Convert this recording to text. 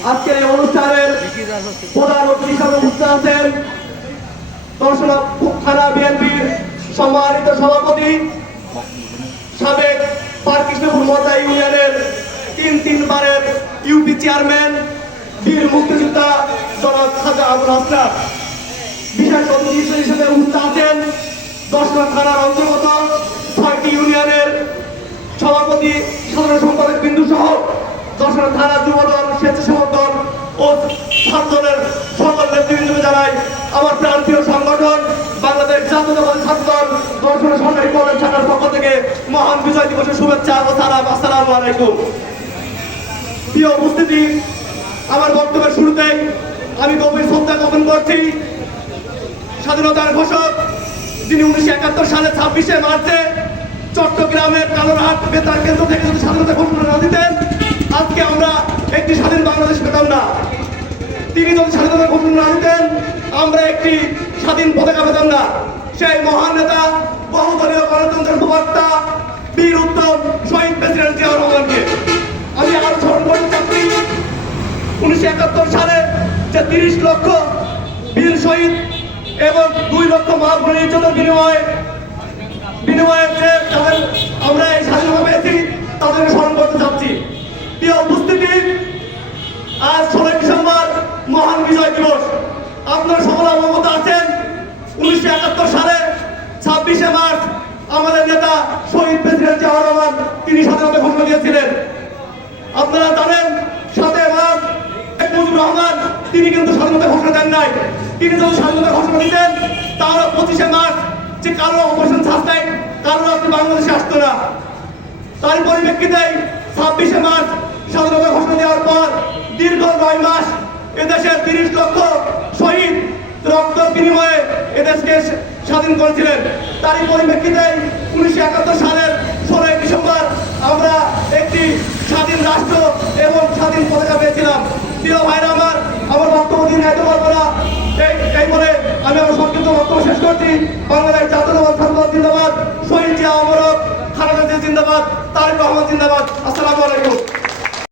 আজকের এই অনুষ্ঠানের প্রধান অতিথি হিসাবে উপস্থিত আছেন দর্শনা থানা বিএনপির সম্মানিত সভাপতি সাবেক পার্কৃষ্ণপুর মজা ইউনিয়নের তিনবারের ইউপি চেয়ারম্যান বীর মুক্তিযোদ্ধা জনাব খাজা আবুল হাসনাত। বিশেষ অতিথি হিসেবে উপস্থিত আছেন দর্শনা থানার অন্তর্গত 6টি ইউনিয়নের সভাপতি সাধারণ সম্পাদক বিন্দু সহ দর্শনা থানা যুবদল স্বেচ্ছাসেবক দল ও ছাত্রদলের সকল নেতৃবৃন্দকে জানাই আমার প্রান্তীয় সংগঠন বাংলাদেশ জাতীয়তাবাদী ছাত্রদল দর্শনা সরকারি কলেজ শাখার পক্ষ থেকে মহান বিজয় দিবসের শুভেচ্ছা ও সালাম। আসসালামু আলাইকুম। প্রিয় উপস্থিতি, আমার বক্তব্যের শুরুতেই আমি গভীর শ্রদ্ধা জ্ঞাপন করছি স্বাধীনতার ঘোষক যিনি 1971 সালের 26শে মার্চে চট্টগ্রামের কালোরহাট বেতার কেন্দ্র থেকে যদি স্বাধীনতা ঘোষণা না দিতেন আজকে আমরা একটি স্বাধীন বাংলাদেশ পেতাম না। তিনি যদি স্বাধীনতা ঘোষণা না দিতেন আমরা একটি স্বাধীন পতাকা পেতাম না। সেই মহান নেতা বহুদলীয় গণতন্ত্রের প্রবক্তা বীর উত্তম শহীদ প্রেসিডেন্ট জিয়াউর রহমানকে আমি আরো স্মরণ করতে চাচ্ছি। 1971 সালে যে 30 লক্ষ বীর শহীদ এবং 2 লক্ষ মা বোনের ইজ্জতের বিনিময়ে যে আমরা এই স্বাধীনতা পেয়েছি তাদেরকে স্মরণ করতে চাচ্ছি। প্রিয় উপস্থিতি, আজ 16 ডিসেম্বর মহান বিজয় দিবস। আপনারা সকলে অবগত আছেন 1971 সালে 26শে মার্চ আমাদের নেতা শহীদ প্রেসিডেন্ট জিয়াউর রহমান তিনি স্বাধীনতা ঘোষণা দিয়েছিলেন। আপনারা জানেন 7 মার্চ মুজিবুর রহমান তিনি কিন্তু স্বাধীনতা ঘোষণা দেন নাই। তিনি যখন স্বাধীনতা ঘোষণা দিতেন তাহলে 25শে মার্চ যে কালো অপারেশন সাস্তাইন কালো রাত্রি বাংলাদেশে আসতো না। তার পরিপ্রেক্ষিতে 26শে মার্চ স্বাধীনতা ঘোষণা দেওয়ার পর দীর্ঘ 9 মাস এদেশের 30 লক্ষ শহীদ রক্ত বিনিময়ে এদেশকে স্বাধীন করেছিলেন। তারই পরিপ্রেক্ষিতে 1971 সালের 16 ডিসেম্বর আমরা একটি স্বাধীন রাষ্ট্র এবং স্বাধীন পতাকা পেয়েছিলাম। প্রিয় ভাইরা আমার বক্তব্য দিয়ে নিতে পারবো না, এই বলে আমি আমার সংক্ষিপ্ত বক্তব্য শেষ করছি। বাংলাদেশ জাতীয়তাবাদী